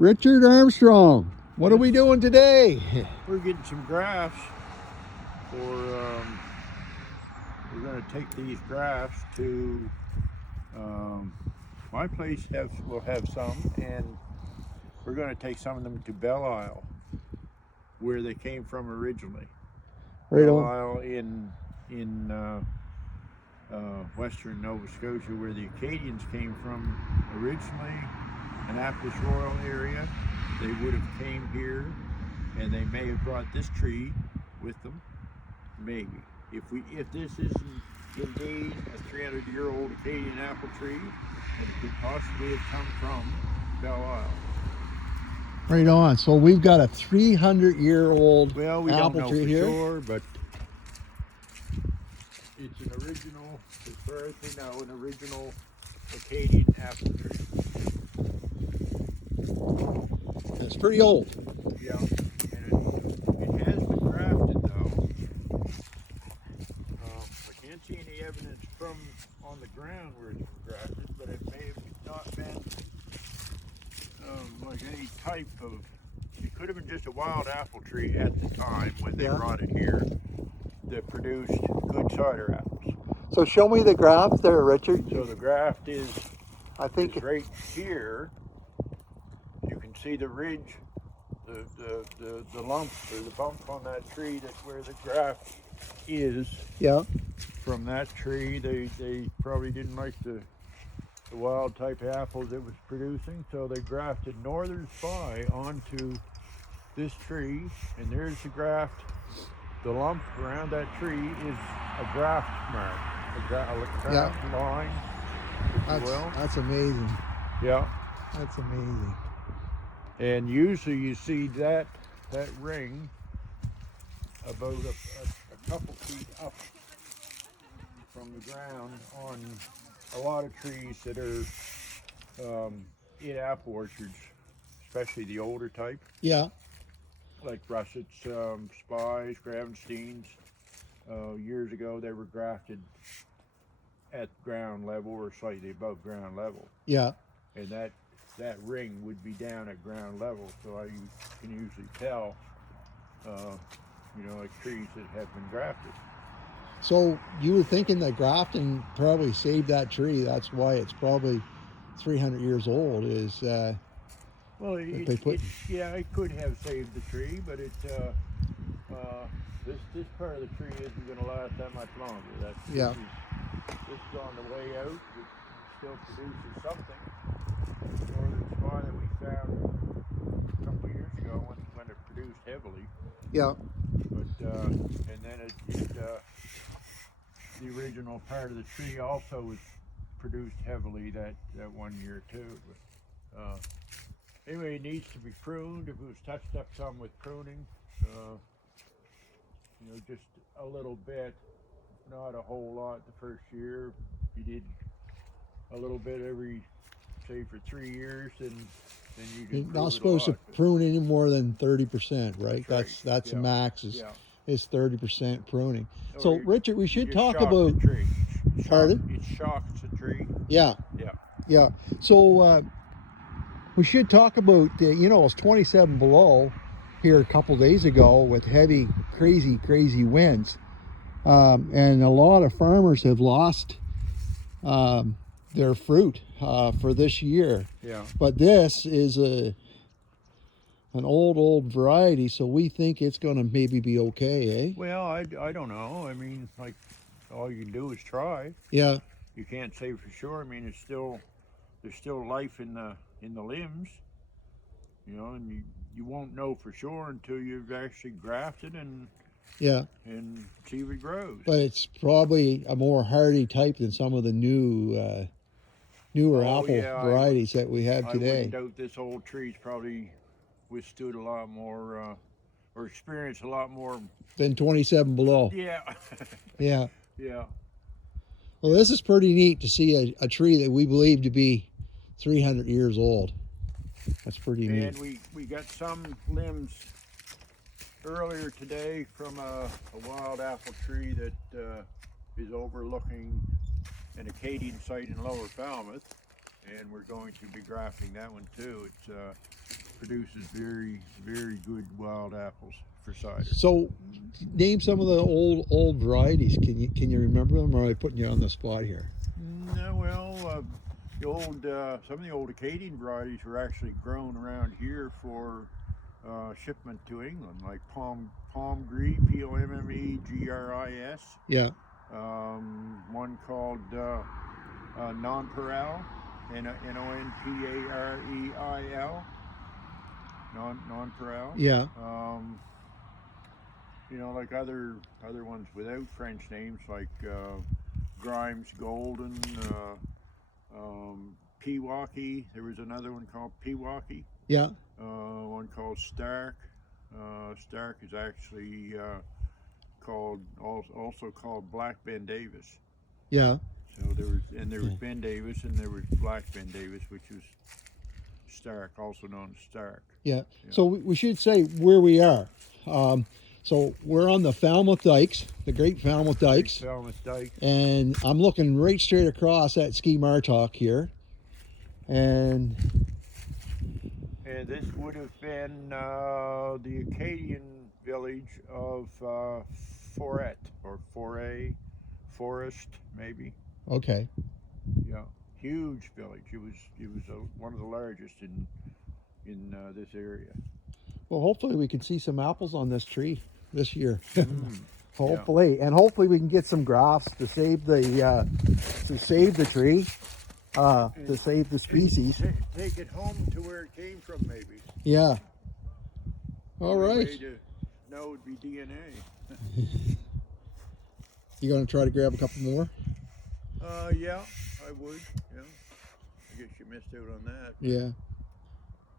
Richard Armstrong, what are we doing today? We're getting some grafts for, we're going to take these grafts to, my place will have some, and we're going to take some of them to Belle Isle, where they came from originally. Right Belle on. Isle in western Nova Scotia, where the Acadians came from originally, Annapolis Royal area. They would have came here, and they may have brought this tree with them. Maybe. If this isn't indeed a 300-year-old Acadian apple tree, it could possibly have come from Belle Isle. Right on. So we've got a 300-year-old Well, we don't apple know tree for here. sure, but it's an original, as far as we know, an original Acadian apple tree. It's pretty old. Yeah, and it has been grafted though. I can't see any evidence from on the ground where it's been grafted, but it may have not been like any type of. It could have been just a wild apple tree at the time when they brought it here that produced good cider apples. So show me the graft there, Richard. So the graft is, I think is right here. You can see the ridge, the lump or the bump on that tree. That's where the graft is. Yeah. From that tree, they probably didn't like the wild type apples it was producing, so they grafted Northern Spy onto this tree, and there's the graft. The lump around that tree is a graft mark, a graft line, if you will. That's amazing. Yeah. That's amazing. And usually you see that ring about a couple feet up from the ground on a lot of trees that are in apple orchards, especially the older type. Yeah. Like russets, spies, Gravensteins. Years ago they were grafted at ground level or slightly above ground level. Yeah. And that ring would be down at ground level, so I can usually tell, like trees that have been grafted. So you were thinking that grafting probably saved that tree. That's why it's probably 300 years old. Well, it could have saved the tree, but this part of the tree isn't going to last that much longer. This is on the way out. It still produces something. Northern Spy that we found a couple of years ago when it produced heavily. Yeah. But and then the original part of the tree also was produced heavily that 1 year too. But anyway, it needs to be pruned. If it was touched up some with pruning, just a little bit, not a whole lot the first year. You did a little bit every, say, for 3 years, then you can. You're not supposed to prune any more than 30%, right? That's the max is 30% pruning. So Richard, we should talk about. Pardon? It shocks the tree. Yeah. Yeah. Yeah. So we should talk about it's 27 below here a couple days ago with heavy, crazy winds, and a lot of farmers have lost their fruit for this year. Yeah. But this is an old variety, so we think it's going to maybe be okay, eh? Well, I don't know. I mean, like, all you can do is try. Yeah. You can't say for sure. I mean, there's still life in the limbs, and you won't know for sure until you've actually grafted and see if it grows. But it's probably a more hardy type than some of the newer apple varieties that we have today. I wouldn't doubt this old tree's probably withstood a lot more, or experienced a lot more than 27 below. Yeah. Yeah. Yeah. Well, this is pretty neat to see a tree that we believe to be 300 years old. That's pretty neat. And we got some limbs earlier today from a wild apple tree that is overlooking an Acadian site in Lower Falmouth, and we're going to be grafting that one too. It's produces very, very good wild apples for cider. So, name some of the old varieties. Can you remember them, or am I putting you on the spot here? No, well, the old some of the old Acadian varieties were actually grown around here for shipment to England, like Palm Gris, P-O-M-M-E-G-R-I-S. Yeah. One called Nonpareil, Nonpareil. Nonpareil. Yeah. You know, like other ones without French names, like Grimes Golden, Pewaukee. There was another one called Pewaukee. Yeah. One called Stark. Stark is actually also called Black Ben Davis. Yeah. So there was Ben Davis, and there was Black Ben Davis, which was Stark, also known as Stark. Yeah. So we should say where we are. So we're on the Falmouth Dykes, the Great Falmouth Dykes, Falmouth Dykes. and I'm looking right straight across at Ski Martok here, and this would have been the Acadian village of Foret, or Foray, Forest, maybe. okay. Yeah, huge village. It was one of the largest in this area. Well, hopefully we can see some apples on this tree this year. Mm, Hopefully, and hopefully we can get some grafts to save the tree, to save the species. Take it home to where it came from, maybe. Yeah. All Only right. way to know would be DNA. You gonna try to grab a couple more? Yeah, I would. Yeah, I guess you missed out on that. Yeah.